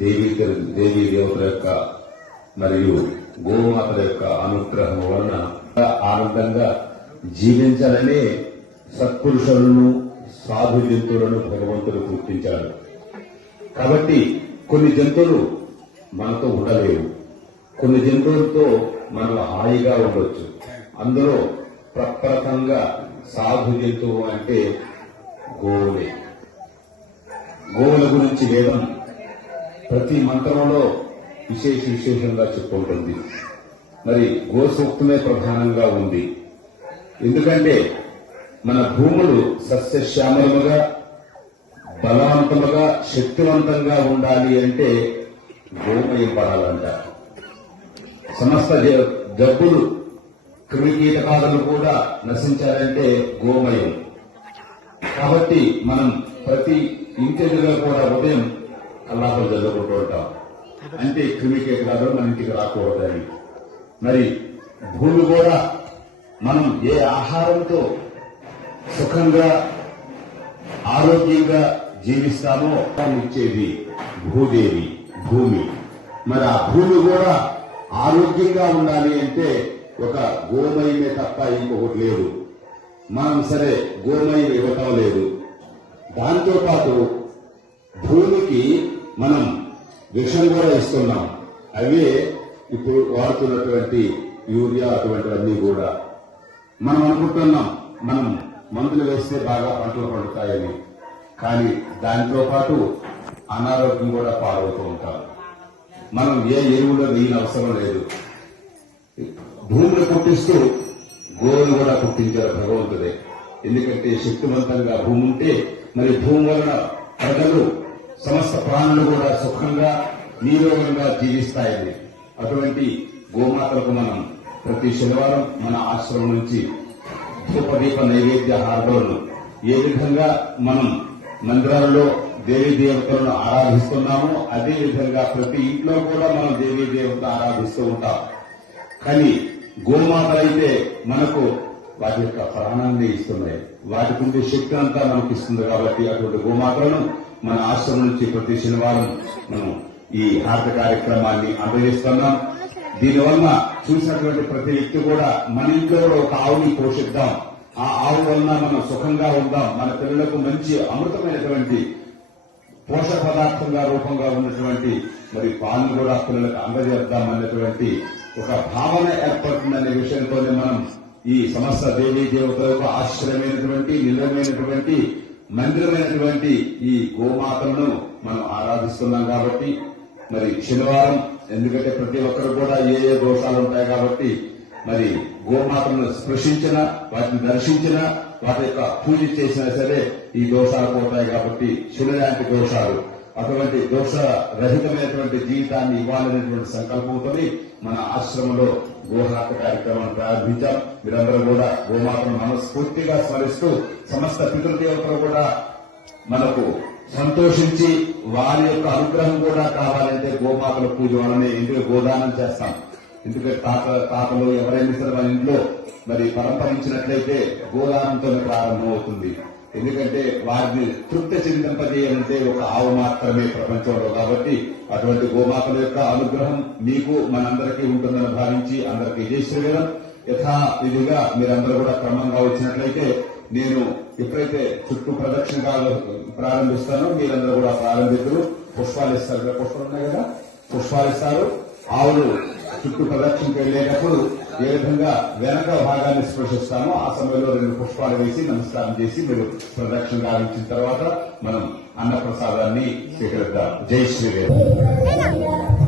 దేవీ దేవతల యొక్క మరియు గోమాతల యొక్క అనుగ్రహం వలన ఆనందంగా జీవించాలనే సత్పురుషులను సాధు జంతువులను భగవంతుడు గుర్తించాడు. కాబట్టి కొన్ని జంతువులు మనతో ఉండలేవు, కొన్ని జంతువులతో మనం హాయిగా ఉండొచ్చు. అందులో ప్రప్రథంగా సాధు జంతువు అంటే గోవులే. గోవుల గురించి వేదం ప్రతి మంత్రంలో విశేషంగా చెప్పుకుంటుంది. మరి గో సూక్తమే ప్రధానంగా ఉంది. ఎందుకంటే మన భూములు సస్యశ్యామలముగా బలవంతముగా శక్తివంతంగా ఉండాలి అంటే గోమయం పడాలంట. సమస్త జబ్బులు క్రిమికీటకాలను కూడా నశించాలంటే గోమయం. కాబట్టి మనం ప్రతి ఇంటిలో కూడా ఉదయం కల్లాపలు చదువుకుంటూ ఉంటాం. అంటే క్రిమికీటకాలు మన ఇంటికి రాకూడదని. మరి భూమి కూడా మనం ఏ ఆహారంతో సుఖంగా ఆరోగ్యంగా జీవిస్తామో ఇచ్చేది భూదేవి, భూమి. మరి ఆ భూమి కూడా ఆరోగ్యంగా ఉండాలి అంటే ఒక గోమయమే తప్ప ఇంకొకటి లేదు. మనం సరే గోమయం ఇవ్వటం లేదు. దాంతో పాటు భూమికి మనం విషం కూడా ఇస్తున్నాం. అవే ఇప్పుడు వాడుతున్నటువంటి యూరియా అటువంటివన్నీ కూడా. మనం అనుకుంటున్నాం మనం మందులు వేస్తే బాగా పంటలు పండుతాయని, కానీ దాంతో పాటు అనారోగ్యం కూడా పాలవుతూ ఉంటాం. మనం ఏ ఎరువులో నీళ్ళు అవసరం లేదు. భూమిని పుట్టిస్తూ గోవులు కూడా పుట్టించారు భగవంతుడే. ఎందుకంటే శక్తివంతంగా భూమి ఉంటే మరి భూమి వలన ప్రజలు సమస్త ప్రాణులు కూడా సుఖంగా నిరోగంగా జీవిస్తాయని. అటువంటి గోమాతలకు మనం ప్రతి శనివారం మన ఆశ్రమం నుంచి ధూపదీప నైవేద్య హారతులను ఏ విధంగా మనం మందిరాల్లో దేవీ దేవతలను ఆరాధిస్తున్నామో అదే విధంగా ప్రతి ఇంట్లో కూడా మనం దేవీ దేవత ఆరాధిస్తూ ఉంటాం. కానీ గోమాతలైతే మనకు వాటి యొక్క ప్రాణాన్ని ఇస్తున్నాయి, వాటికి ఉండే శక్తి అంతా మనకు ఇస్తుంది. కాబట్టి అటువంటి గోమాతలను మన ఆశ్రమం నుంచి ప్రతి శనివారం మనం ఈ హారత కార్యక్రమాన్ని అందజేస్తున్నాం. దీనివల్ల చూసినటువంటి ప్రతి వ్యక్తి కూడా మన ఇంట్లో ఒక ఆవుని పోషిద్దాం, ఆ ఆవు వలన మనం సుఖంగా ఉందాం, మన పిల్లలకు మంచి అమృతమైనటువంటి పోషక పదార్థంగా రూపంగా ఉన్నటువంటి మరి పాలను కూడా పిల్లలకు అందజేద్దాం అన్నటువంటి ఒక భావన ఏర్పడుతుందనే విషయంతోనే మనం ఈ సమస్త దేవీ దేవతలకు ఆశ్చర్యమైనటువంటి నిలవమైనటువంటి మందిరమైనటువంటి ఈ గోమాతలను మనం ఆరాధిస్తున్నాం. కాబట్టి మరి శనివారం, ఎందుకంటే ప్రతి ఒక్కరు కూడా ఏ దోషాలు ఉంటాయి కాబట్టి మరి గోమాతలను స్పృశించిన, వాటిని దర్శించిన, వాటి యొక్క పూజ చేసినా సరే ఈ దోషాలు పోతాయి. కాబట్టి శని లాంటి దోషాలు, అటువంటి దోష రహితమైనటువంటి జీవితాన్ని ఇవ్వాలనేటువంటి సంకల్పంతో మన ఆశ్రమంలో గోహారత కార్యక్రమాన్ని ప్రారంభించాం. మీరందరూ కూడా గోమాతను మనస్ఫూర్తిగా స్మరిస్తూ సమస్త పితృదేవతలు కూడా మనకు సంతోషించి వారి యొక్క అనుగ్రహం కూడా కావాలంటే గోమాతల పూజ వలనే ఇంటికి గోదానం చేస్తాం. ఎందుకంటే తాతలు ఎవరైనా సరే మన ఇంట్లో మరి పరంపరించినట్లయితే గోదానంతోనే ప్రారంభమవుతుంది. ఎందుకంటే వారిని తృప్తి చెందింపజేయాలంటే ఒక ఆవు మాత్రమే ప్రపంచంలో. కాబట్టి అటువంటి గోమాతల యొక్క అనుగ్రహం మీకు మనందరికీ ఉంటుందని భావించి అందరికీ జయశ్రీవేదం. యథావిధిగా మీరందరూ కూడా క్రమంగా వచ్చినట్లయితే నేను ఎప్పుడైతే చుట్టూ ప్రదక్షిణ ప్రారంభిస్తానో మీరందరూ కూడా ప్రారంభితులు పుష్పాలు ఇస్తారు కదా, పుష్పాలు ఉన్నాయి కదా, పుష్పాలు ఇస్తారు. ఆవులు చుట్టూ ప్రదక్షిణకి వెళ్లేటప్పుడు ఏ విధంగా వెనక భాగాన్ని స్పృశిస్తామో ఆ సమయంలో 2 పుష్పాలు వేసి నమస్కారం చేసి మీరు ప్రదక్షిణ గావించిన తర్వాత మనం అన్నప్రసాదాన్ని స్వీకరిద్దాం. జై శ్రీరామ్.